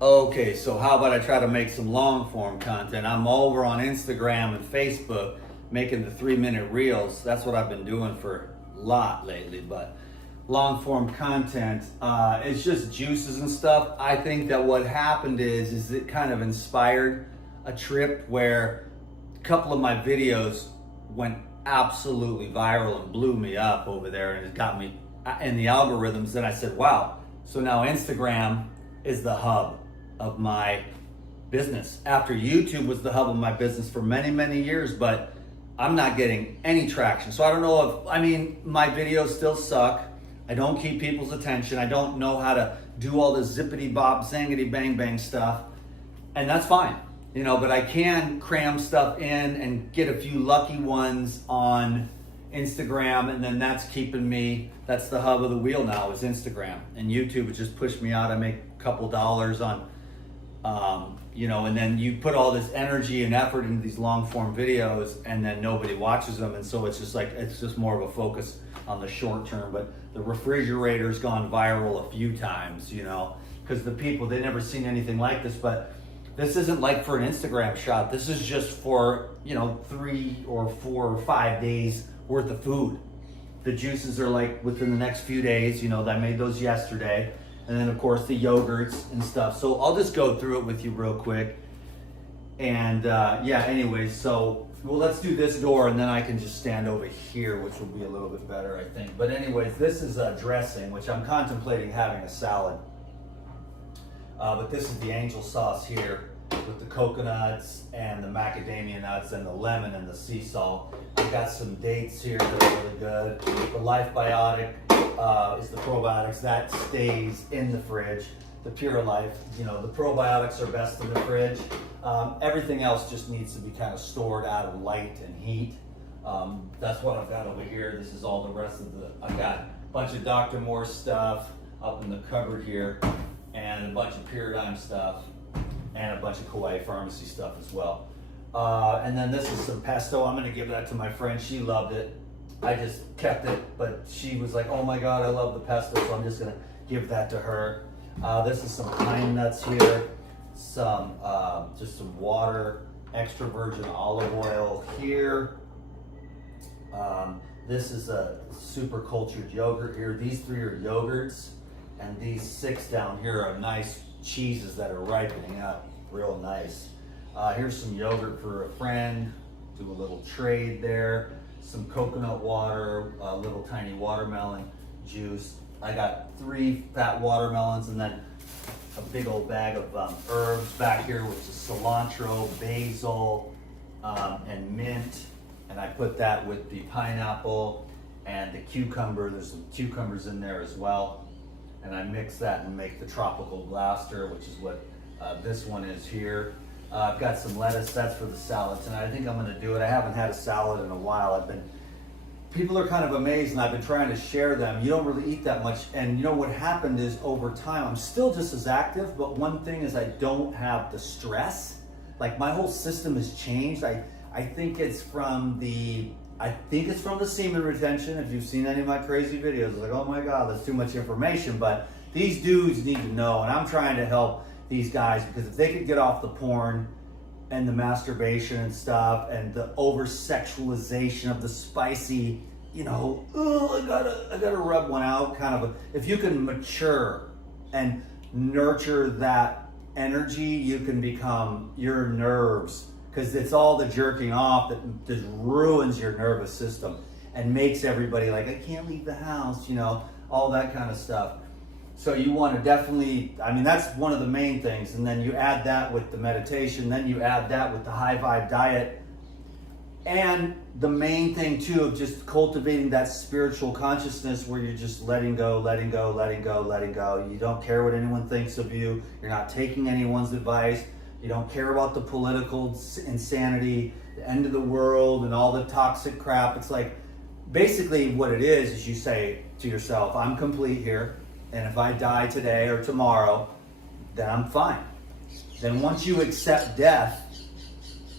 Okay, so how about I try to make some long form content? I'm over on Instagram and Facebook making the 3-minute reels. That's what I've been doing for a lot lately, but long form content, it's just juices and stuff. I think that what happened is it kind of inspired a trip where a couple of my videos went absolutely viral and blew me up over there, and it got me in the algorithms. Then I said, wow, so now Instagram is the hub of my business, after YouTube was the hub of my business for many, many years, but I'm not getting any traction. So I don't know if, I mean, my videos still suck. I don't keep people's attention. I don't know how to do all the zippity bop, zangity bang bang stuff. And that's fine, you know, but I can cram stuff in and get a few lucky ones on Instagram, and then that's keeping me, that's the hub of the wheel now, is Instagram. And YouTube has just pushed me out. I make a couple dollars on, you know, and then you put all this energy and effort into these long form videos and then nobody watches them. And so it's just like, it's just more of a focus on the short term. But the refrigerator's gone viral a few times, you know, because the people, they've never seen anything like this. But this isn't like for an Instagram shot. This is just for, you know, 3 or 4 or 5 days worth of food. The juices are like within the next few days, you know, I made those yesterday. And then of course the yogurts and stuff. So I'll just go through it with you real quick. And yeah, anyways, so, well, let's do this door and then I can just stand over here, which will be a little bit better, I think. But anyways, this is a dressing, which I'm contemplating having a salad. But this is the angel sauce here with the coconuts and the macadamia nuts and the lemon and the sea salt. I've got some dates here that are really good. The Life Biotic is the probiotics. That stays in the fridge. The Pure Life, you know, the probiotics are best in the fridge. Everything else just needs to be kind of stored out of light and heat. That's what I've got over here. This is all the rest of the, I've got a bunch of Dr. Morse stuff up in the cupboard here, and a bunch of Pyridime stuff, and a bunch of Kauai Pharmacy stuff as well. And then this is some pesto. I'm gonna give that to my friend. She loved it. I just kept it, but she was like, oh my God, I love the pesto, so I'm just gonna give that to her. This is some pine nuts here, some just some water, extra virgin olive oil here. This is a super cultured yogurt here. These 3 are yogurts, and these 6 down here are nice cheeses that are ripening up real nice. Here's some yogurt for a friend. Do a little trade there. Some coconut water, a little tiny watermelon juice. I got 3 fat watermelons and then a big old bag of herbs back here, which is cilantro, basil, and mint. And I put that with the pineapple and the cucumber. There's some cucumbers in there as well. And I mix that and make the tropical blaster, which is what this one is here. I've got some lettuce, that's for the salad tonight. I think I'm gonna do it. I haven't had a salad in a while. People are kind of amazed, and I've been trying to share them. You don't really eat that much. And you know what happened is, over time, I'm still just as active, but one thing is I don't have the stress. Like, my whole system has changed. I think it's from the semen retention. If you've seen any of my crazy videos, it's like, oh my God, that's too much information. But these dudes need to know, and I'm trying to help these guys, because if they could get off the porn and the masturbation and stuff and the over-sexualization of the spicy, you know, oh, I gotta rub one out kind of if you can mature and nurture that energy, you can become your nerves, because it's all the jerking off that just ruins your nervous system and makes everybody like, I can't leave the house, you know, all that kind of stuff. So you want to definitely, I mean, that's one of the main things. And then you add that with the meditation, then you add that with the high vibe diet. And the main thing too of just cultivating that spiritual consciousness where you're just letting go, letting go, letting go, letting go. You don't care what anyone thinks of you. You're not taking anyone's advice. You don't care about the political insanity, the end of the world and all the toxic crap. It's like, basically what it is you say to yourself, I'm complete here. And if I die today or tomorrow, then I'm fine. Then once you accept death,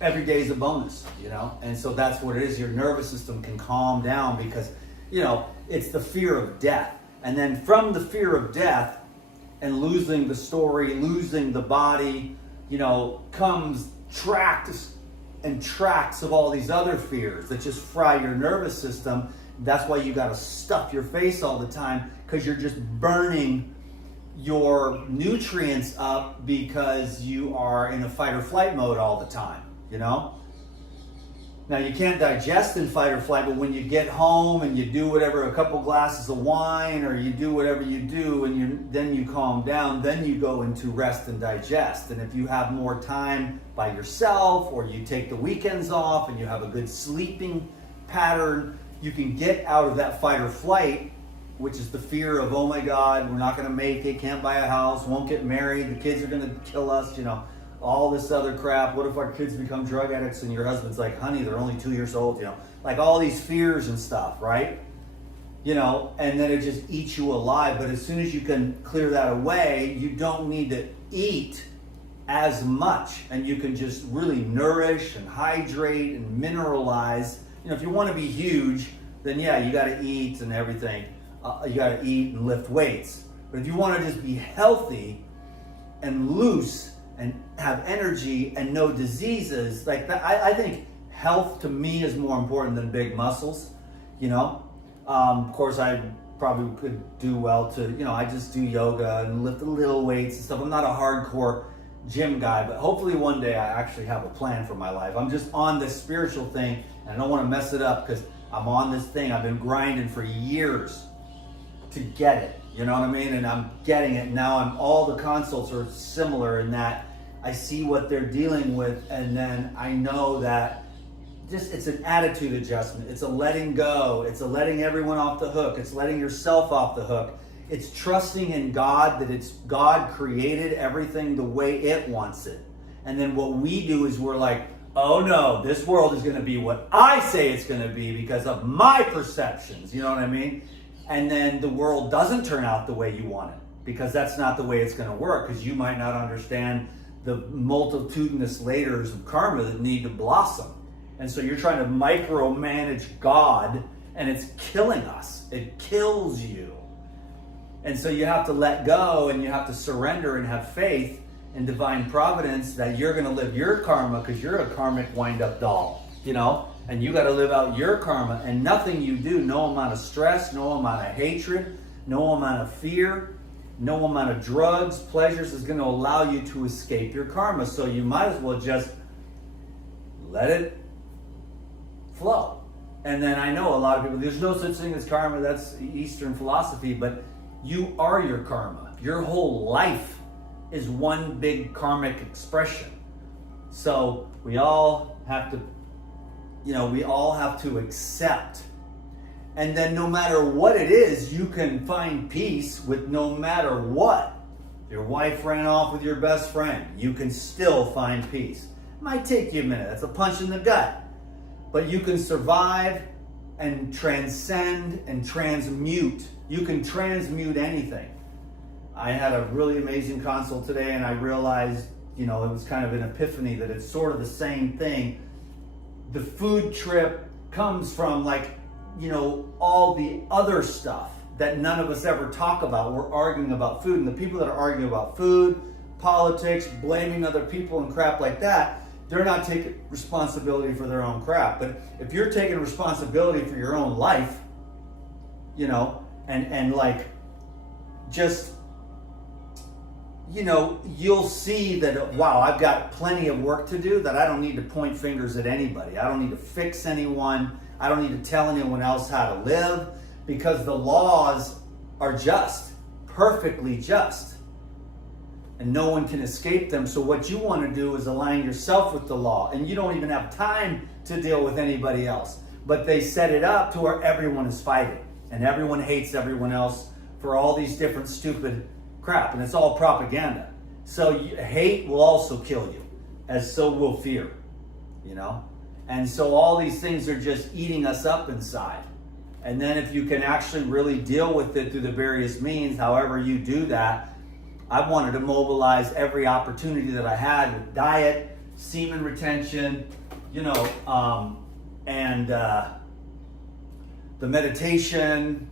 every day is a bonus, you know? And so that's what it is. Your nervous system can calm down because, you know, it's the fear of death. And then from the fear of death, and losing the story, losing the body, comes tracts and tracts of all these other fears that just fry your nervous system. That's why you got to stuff your face all the time, because you're just burning your nutrients up because you are in a fight or flight mode all the time, Now, you can't digest in fight or flight, but when you get home and you do whatever, a couple glasses of wine, or you do whatever you do, and then you calm down, then you go into rest and digest. And if you have more time by yourself, or you take the weekends off and you have a good sleeping pattern, you can get out of that fight or flight, which is the fear of, oh my God, we're not going to make it, can't buy a house, won't get married, the kids are going to kill us, all this other crap. What if our kids become drug addicts and your husband's like, honey, they're only 2 years old, like all these fears and stuff, right? And then it just eats you alive. But as soon as you can clear that away, you don't need to eat as much, and you can just really nourish and hydrate and mineralize. If you want to be huge, then yeah, you got to eat and everything. You got to eat and lift weights. But if you want to just be healthy and loose and have energy and no diseases, like that, I think health to me is more important than big muscles. Of course, I probably could do well to, I just do yoga and lift little weights and stuff. I'm not a hardcore gym guy, but hopefully one day I actually have a plan for my life. I'm just on this spiritual thing, and I don't want to mess it up because I'm on this thing. I've been grinding for years to get it, you know what I mean? And I'm getting it now. All the consults are similar in that I see what they're dealing with, and then I know that it's an attitude adjustment. It's a letting go. It's a letting everyone off the hook. It's letting yourself off the hook. It's trusting in God, that it's God created everything the way it wants it. And then what we do is we're like, oh no, this world is going to be what I say it's going to be because of my perceptions. You know what I mean? And then the world doesn't turn out the way you want it, because that's not the way it's going to work, because you might not understand the multitudinous layers of karma that need to blossom. And so you're trying to micromanage God, and it's killing us. It kills you. And so you have to let go, and you have to surrender and have faith in divine providence that you're going to live your karma, because you're a karmic wind-up doll, and you got to live out your karma. And nothing you do, no amount of stress, no amount of hatred, no amount of fear, no amount of drugs, pleasures is going to allow you to escape your karma. So you might as well just let it flow. And then I know a lot of people, there's no such thing as karma, that's Eastern philosophy, but you are your karma. Your whole life is one big karmic expression. So we all have to, accept. And then no matter what it is, you can find peace with no matter what. Your wife ran off with your best friend, you can still find peace. It might take you a minute, that's a punch in the gut. But you can survive and transcend and transmute. You can transmute anything. I had a really amazing consult today, and I realized, it was kind of an epiphany that it's sort of the same thing. The food trip comes from all the other stuff that none of us ever talk about. We're arguing about food, and the people that are arguing about food, politics, blaming other people and crap like that, they're not taking responsibility for their own crap. But if you're taking responsibility for your own life, you'll see that, wow, I've got plenty of work to do, that I don't need to point fingers at anybody. I don't need to fix anyone. I don't need to tell anyone else how to live, because the laws are just, perfectly just. And no one can escape them. So what you want to do is align yourself with the law. And you don't even have time to deal with anybody else. But they set it up to where everyone is fighting. And everyone hates everyone else for all these different stupid crap. And it's all propaganda. So hate will also kill you, as so will fear. And so all these things are just eating us up inside. And then if you can actually really deal with it through the various means, however you do that, I wanted to mobilize every opportunity that I had with diet, semen retention, and the meditation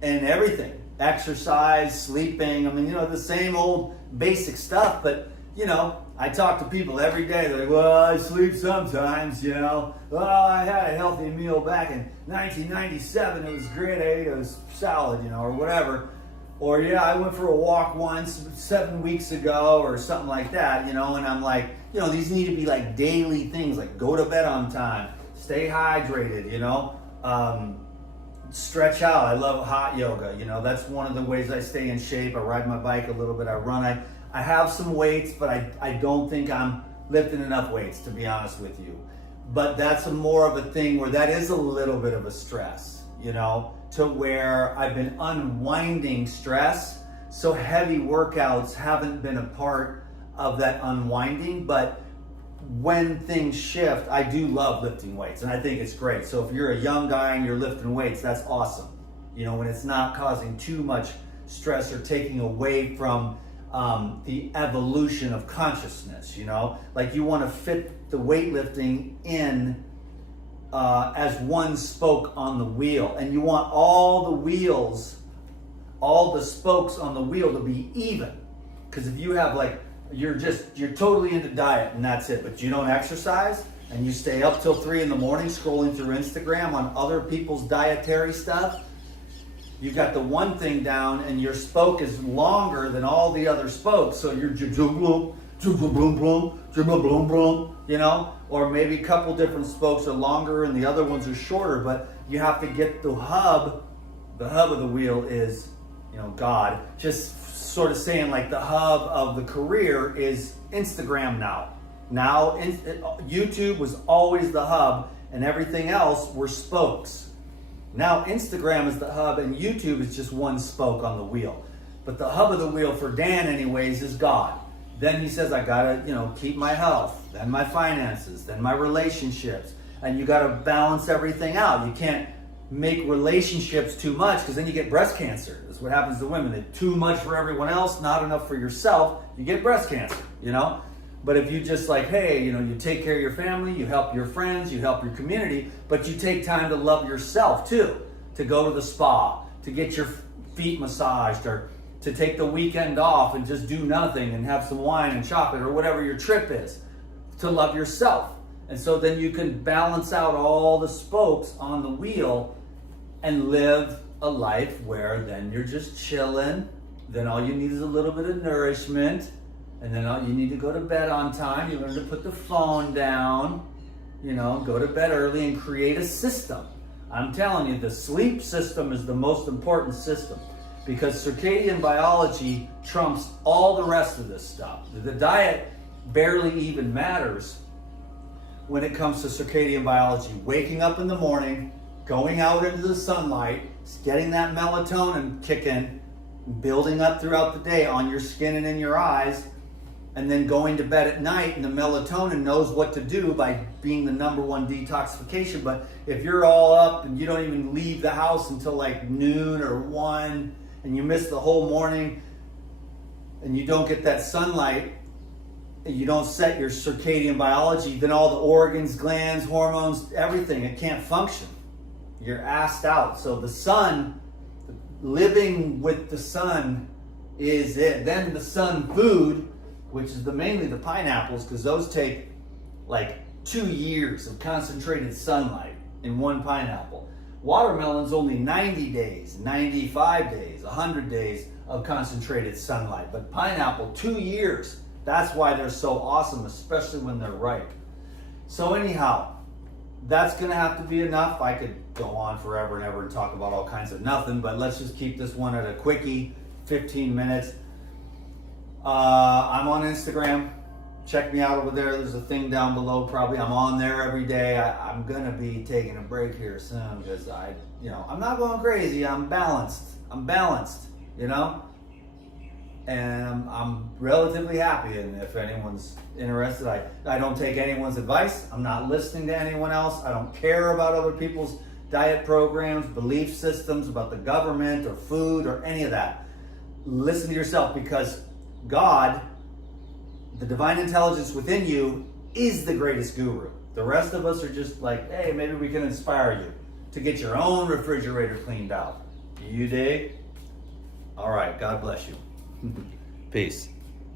and everything. exercise, sleeping. I mean, the same old basic stuff, but I talk to people every day. They're like, well, I sleep sometimes, Well, I had a healthy meal back in 1997. It was great. I ate a salad, or whatever. Or, yeah, I went for a walk once 7 weeks ago or something like that, and I'm like, these need to be like daily things, like go to bed on time, stay hydrated, stretch out. I love hot yoga, that's one of the ways I stay in shape. I ride my bike a little bit, I run. I have some weights, but I don't think I'm lifting enough weights, to be honest with you. But that's more of a thing where that is a little bit of a stress, to where I've been unwinding stress. So heavy workouts haven't been a part of that unwinding, but when things shift, I do love lifting weights, and I think it's great. So if you're a young guy and you're lifting weights, that's awesome. When it's not causing too much stress or taking away from the evolution of consciousness, like you want to fit the weightlifting in as one spoke on the wheel, and you want all the spokes on the wheel to be even. Because if you have you're totally into diet and that's it, but you don't exercise and you stay up till 3 a.m. scrolling through Instagram on other people's dietary stuff, you got the one thing down and your spoke is longer than all the other spokes, so you're or maybe a couple different spokes are longer and the other ones are shorter, but you have to get the hub of the wheel is, God, just sort of saying like the hub of the career is Instagram now. YouTube was always the hub and everything else were spokes. Now Instagram is the hub and YouTube is just one spoke on the wheel. But the hub of the wheel for Dan anyways is God. Then he says, I gotta, keep my health, then my finances, then my relationships. And you gotta balance everything out. You can't make relationships too much because then you get breast cancer. That's what happens to women. They're too much for everyone else, not enough for yourself, you get breast cancer, But if you just you take care of your family, you help your friends, you help your community, but you take time to love yourself too, to go to the spa, to get your feet massaged, or to take the weekend off and just do nothing and have some wine and chocolate or whatever your trip is, to love yourself. And so then you can balance out all the spokes on the wheel and live a life where then you're just chilling. Then all you need is a little bit of nourishment. And then you need to go to bed on time. You learn to put the phone down, go to bed early and create a system. I'm telling you, the sleep system is the most important system because circadian biology trumps all the rest of this stuff. The diet barely even matters when it comes to circadian biology. Waking up in the morning, going out into the sunlight, getting that melatonin kicking, building up throughout the day on your skin and in your eyes, and then going to bed at night, and the melatonin knows what to do by being the number one detoxification. But if you're all up and you don't even leave the house until noon or 1, and you miss the whole morning, and you don't get that sunlight, and you don't set your circadian biology, then all the organs, glands, hormones, everything, it can't function. You're assed out. So the sun, living with the sun is it. Then the sun food, which is mainly the pineapples, because those take 2 years of concentrated sunlight in one pineapple. Watermelon's only 90 days, 95 days, 100 days of concentrated sunlight. But pineapple, 2 years. That's why they're so awesome, especially when they're ripe. So anyhow, that's going to have to be enough. I could go on forever and ever and talk about all kinds of nothing, but let's just keep this one at a quickie, 15 minutes. I'm on Instagram. Check me out over there. There's a thing down below. Probably I'm on there every day. I'm gonna be taking a break here soon because I'm not going crazy. I'm balanced. And I'm relatively happy. And if anyone's interested, I don't take anyone's advice. I'm not listening to anyone else. I don't care about other people's diet programs, belief systems, about the government or food or any of that. Listen to yourself, because God, the divine intelligence within you, is the greatest guru. The rest of us are just hey, maybe we can inspire you to get your own refrigerator cleaned out. You dig? All right. God bless you. Peace.